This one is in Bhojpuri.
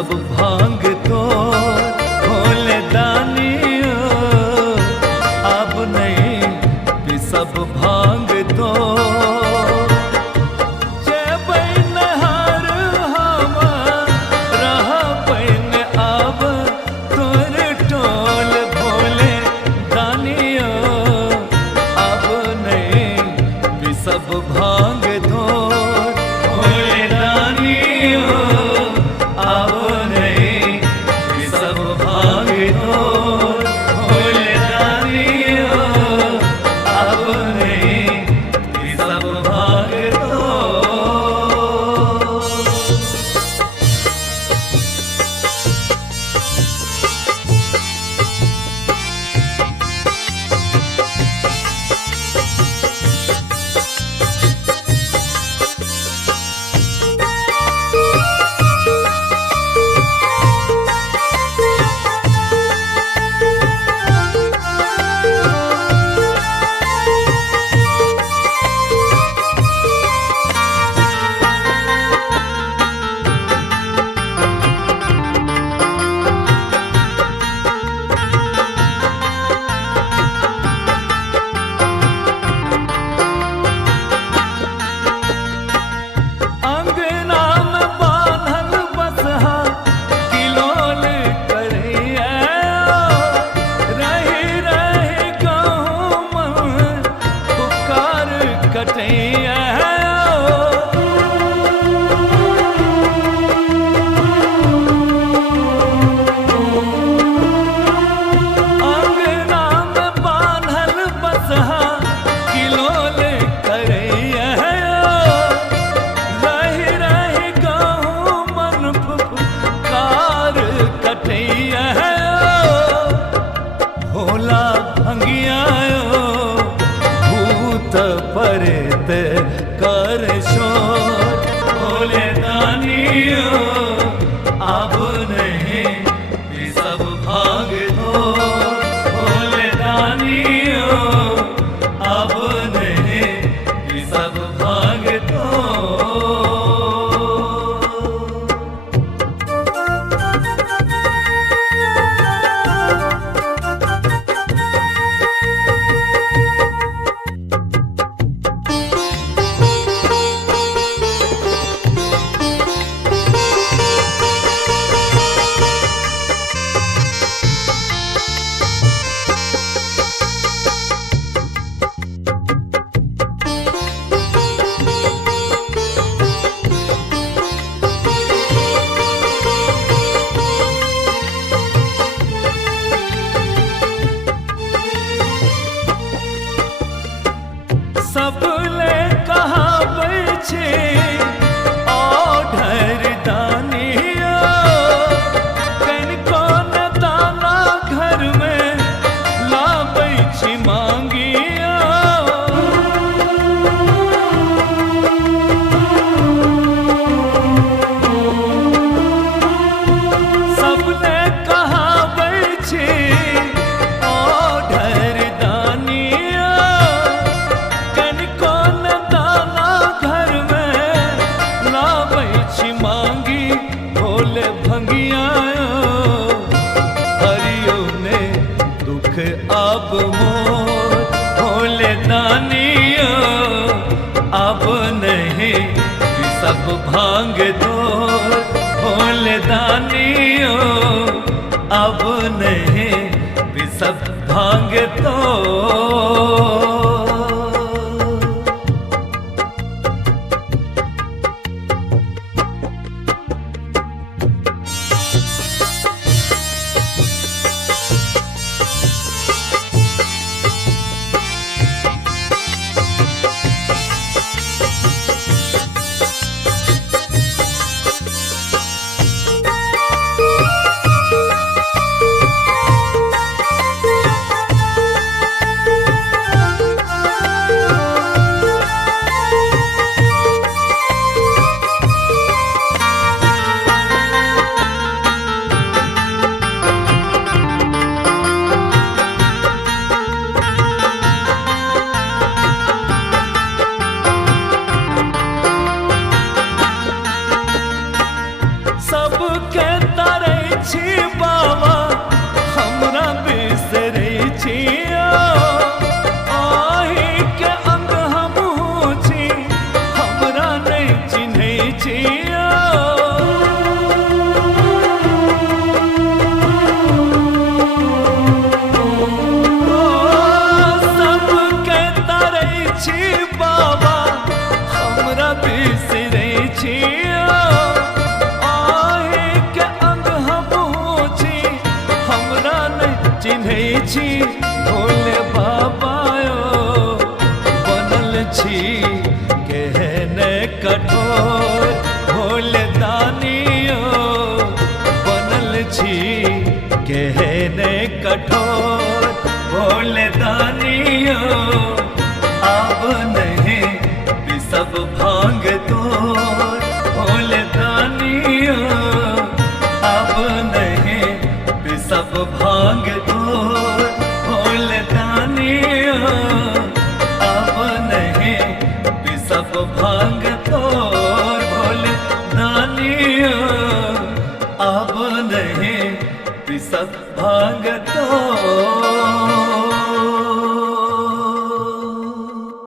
सब भांग तो भोले दानियो अब नहीं भी सब भांग तो सब भांग दो भोले दानियो अब नहीं सब भांग दो भोले दानियो अब नहीं सब भांग दो। भोला भंगियायो भूत परेत कर शोर भोले दानियो अब नहीं ये सब भाग दो भोले दानियो अब नहीं ये सब भाग दो। सबले कहा बैठे ओढ़र दानिया कनको न दाना घर में ला बैठी मांगिया सबले कहा बैठे मांगी भोले भंगियायो हरियो ने दुख अब मोर भोले दानियो अब नहीं सब भांग दो भोले दानियो अब नहीं सब भांग दो। के तारे छी बाबा हमरा बिसरै छी आही के अंग हमहूँ छी हमरा नहीं चिन्है छी सबके तारे छी बाबा हमरा बिसरै छी चिन्है छी भोले बाबा बनल छी केहने कठोर भोले दानियो बनल छी केहने कठोर भोले दानियो अब नहीं पिसब भांग तोर भोले दानियो अब नहीं पिसब भांग तोर भोले दानियो अब नहीं पिसब भांग तोर भोले दानियो अब नहीं पिसब भांग तोर